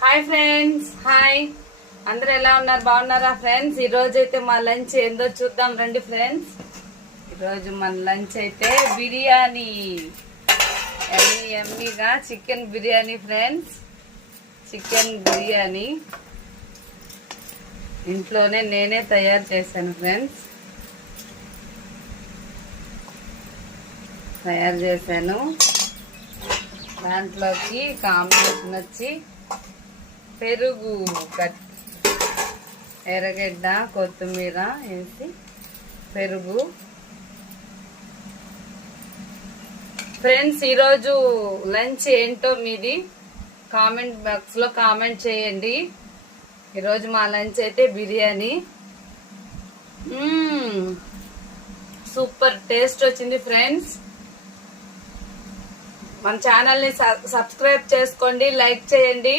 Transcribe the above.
Hi friends, hi. అందరు ఎలా ఉన్నారు? బాగున్నారా ఫ్రెండ్స్? ఈ రోజు అయితే మా లంచ్ ఏందో చూద్దాం రండి ఫ్రెండ్స్. ఈరోజు మన లంచ్ అయితే బిర్యానీ, ఎమ్మీగా chicken biryani friends. Chicken biryani ఇంట్లోనే నేనే తయారు చేశాను ఫ్రెండ్స్. దాంట్లోకి కాంబినేషన్ వచ్చి పెరుగు, ఎర్రగడ్డ, కొత్తిమీర వేసి పెరుగు. ఫ్రెండ్స్, ఈరోజు లంచ్ ఏంటో మీది కామెంట్ బాక్స్ లో కామెంట్ చేయండి. ఈరోజు మా లంచ్ అయితే బిర్యానీ. సూపర్ టేస్ట్ వచ్చింది ఫ్రెండ్స్. మన ఛానల్ ని సబ్స్క్రైబ్ చేసుకోండి, లైక్ చేయండి.